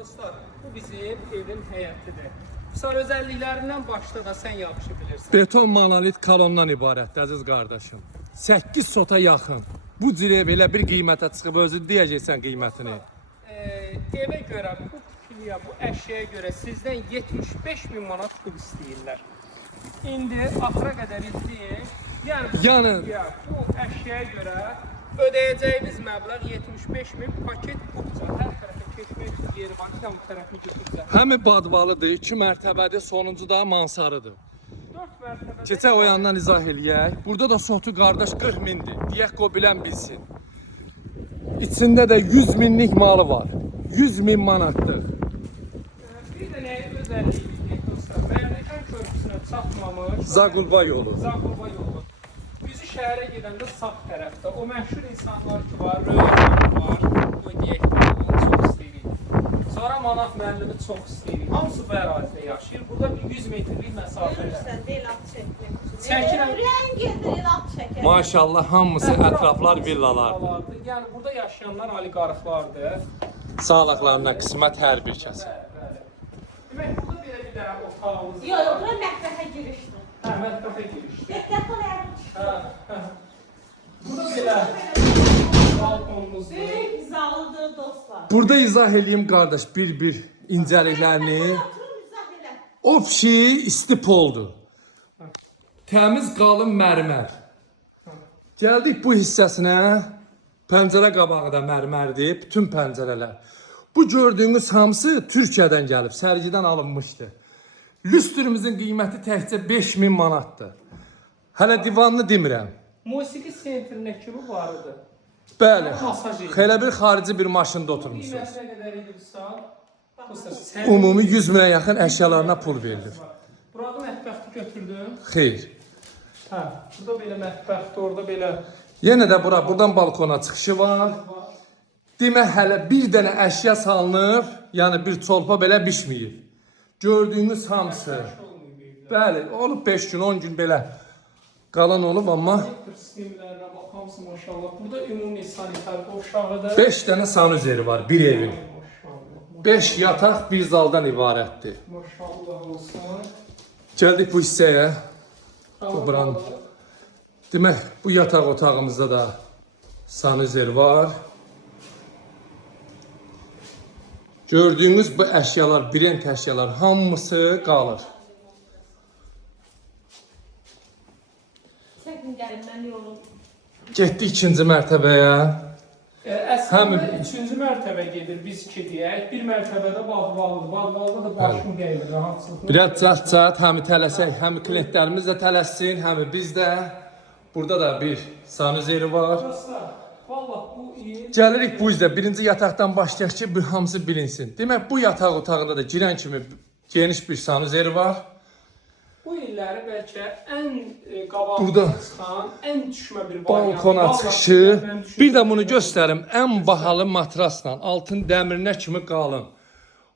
Dostlar, bu bizim evin həyətidir. Sonra özelliklerinden başla da sen yaxşı bilirsin. Beton monolit kolondan ibarətdir əziz qardaşım. 8 sota yaxın. Bu cür ev elə bir qiymətə çıxıb özü deyəcəksən qiymətini. Eve göre, bu tikiliyə, bu əşyaya göre sizden 75.000 manat pul istəyirlər. İndi axıra qədər izləyin. Yəni bu əşyaya göre ödəyəcəyimiz məbləğ 75.000 paket qutca. Hər tərəfə keçmək yeri var, bir bu tərəfini götürəcək. Həmi badvalıdır, 2 mərtəbədir, sonuncu da mansarıdır. 4 mərtəbədə. Keçək o yandan izah eləyək. Burada da sotu qardaş 40 mindir. Deyək ki, o bilən bilsin. İçində də 100 minlik malı var. 100 min manatdır. Bir də nəyə özəlliyi dostlar? Mərdəkan körpüsünə çatmamış. Zaqulba yolu. Zaqulba yolu. Bizi şəhərə gedəndə sağ tərəfdə o məşhur insanlar ki var, Röyən var, o deyək, onu çox istəyirik. Sonra Manaf müəllimi çox istəyirik. Hamısı bu ərazidə yaşayır. Burada bir 100 metrlik məsafədə. Görürsən, deyil at çəkmək. Çəkirəm. Ürəyin gedir, at çəkər. Maşallah hamısı ətraflar villalardır. Yəni burada yaşayanlar oliqarxlardır. Sağlıqlarına qismət hər bir kəsə. Bəli. Demək, burada belə bir dənə otağımız var. Yox, bura mətbəxə girişdir. Hə, mətbəxə girişdir. Diqqətlə yərin çıxır. Burada belə balkonumuzdur. Böyük zalıdır dostlar. Burada izah eləyim qardaş bir incəliklərini. Oturun, izah elə. Opşi isti poldur. Təmiz qalın mərmər. Gəldik bu hissəsinə. Pəncərə qabağı da mərmərdir, bütün pəncərələr. Bu gördüyünüz hamısı Türkiyədən gəlib, sərgidən alınmışdı. Lüstrümüzün qiyməti təkcə 5000 manatdır. Hələ divanını demirəm. Musiqi sentrinə kimi var idi. Bəli, Masaj edir. elə bir xarici bir maşında oturmuşsunuz. Qiymətinə qədər idi bu saat. Ümumi 100 minə yaxın əşyalarına pul verilir. Burada mətbəxti götürdüm. Xeyr. Hə, burada belə mətbəxti, orada belə. Yenə də buradan balkona çıxışı var. Demə hələ bir dənə əşya salınır, yəni bir çolpa belə bişməyib. Gördüyünüz hamısı. Bəli, olub 5 gün, 10 gün belə qalan olub, amma Elektrik sistemlərinə bax, hamısı maşallah. Burada ümumi sanitar qovşağıdır. 5 dənə sanuzeri var bir evin. 5 yataq, bir zaldan ibarətdir. Maşallah olsun. Gəldik bu hissəyə. Bu buranın. Demək, bu yataq otağımızda da sanuzer var. Gördüyünüz bu əşyalar, brend əşyalar hamısı qalır. Çəkin gəlin, mən yolum. Getdik ikinci mərtəbəyə. Əslində 3-cü mərtəbə gedir, biz ki deyək. Bir mərtəbədə bağlıdır. Bağlıda da başım gəlir, rahatsızlıq. Biraz cəhd həmi tələsək, həmi klientlərimiz də tələssin, həmi biz də. Burada da bir sanuzeri var. Dostlar, vallahi bu il Gəlirik bu üzdə birinci yataqdan başlayaq ki, bir hamısı bilinsin. Demək, bu yataq otağında da girən kimi geniş bir sanuzeri var. bu illəri bəlkə ən qabaqda Burada çıxan, ən düşmə bir balkona çıxışı. Bir də bunu göstərim. Ən bahalı matrasla, altın dəmirinə kimi qalın.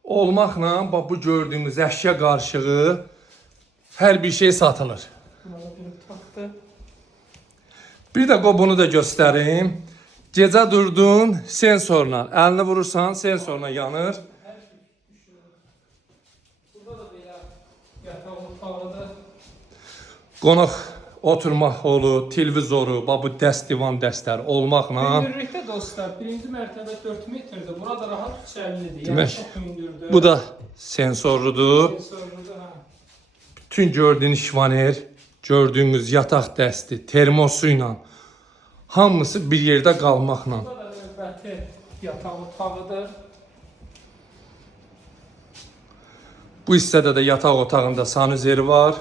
Olmaqla, bax bu gördüyünüz əşya qarışığı hər bir şey satılır. Bir də bunu da göstərim. Gecə durdun sensorla, əlini vurursan sensorla yanır. Burada da belə yataq otağıdır. Qonaq oturma holu, televizoru, bu dəst divan dəstlər olmaqla. Hündürlükdə dostlar, birinci mərtəbə 4 metrdir. Burada rahat 350-dir. Demək, Yəni çox hündürdür. bu da sensorludur. Sensorludur, hə. Bütün gördüyünüz şivaner, gördüyünüz yataq dəsti, termosu ilə hamısı bir yerdə qalmaqla. Burada da növbəti yataq otağıdır. Bu hissədə də yataq otağında sanuzeri var.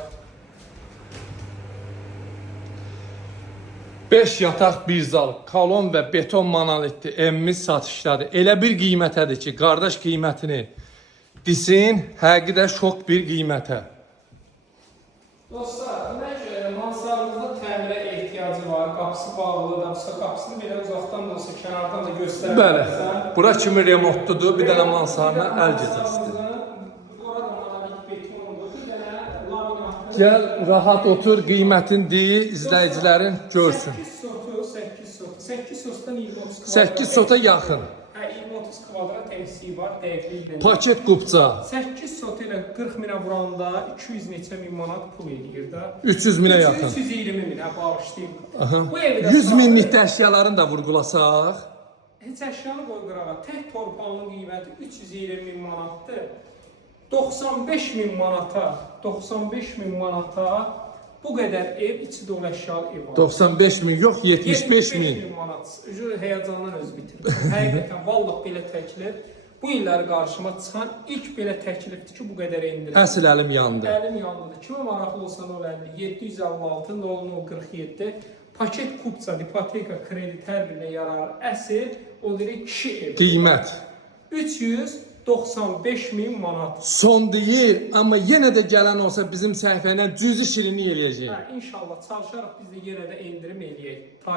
5 yataq, bir zal, kolon və beton monolitli evimiz satışdadır. Elə bir qiymətədir ki, qardaş qiymətini desin, həqiqi də şok bir qiymətə. Dostlar, demək mansarımızda təmirə ehtiyacı var. Qapısı bağlıdır, qapısını belə uzaqdan da olsa, kənardan da göstərək. Bəli, bura kimi remontludur, bir dənə mansarına əl gecəsidir. Gəl, rahat otur, qiymətini deyi, izləyicilərin görsün. 8 sotu, 8 sotdan 20-30 kvadrat. 8 sota yaxın. Hə, 20-30 30 kvadrat eksiği var, dəqiqliklə. Paket qubca 8 sot ilə 40 minə vuranda 200 neçə min manat pul eləyir də. 300 minə yaxın. 320 minə bağışlayayım. Aha. Bu evi də 100 sahib- minlik əşyalarını da vurğulasaq. Heç əşyanı qoy qırağa. Tək torpağının qiyməti 320 min manatdır. 95 min manata, 95 min manata bu qədər ev, içi dolu əşyalı ev var. 95 min yox, 75 min. manat. Üzü həyəcandan öz bitirdim. Həqiqətən vallah belə təklif. Bu illəri qarşıma çıxan ilk belə təklifdir ki, bu qədər endirir. Əsl əlim yandı. Əlim yanlıdır. Kimə maraqlı olsa 050 756 0047 paket kupça, ipoteka, kredit hər birinə yarar. Əsl o direkt kişi ev. Qiymət 395 min manat. son deyil, amma yenə də gələn olsa bizim səhifədən cüzi şirinlik eləyəcək. Hə, inşallah çalışaraq biz də yenə də endirim eləyək.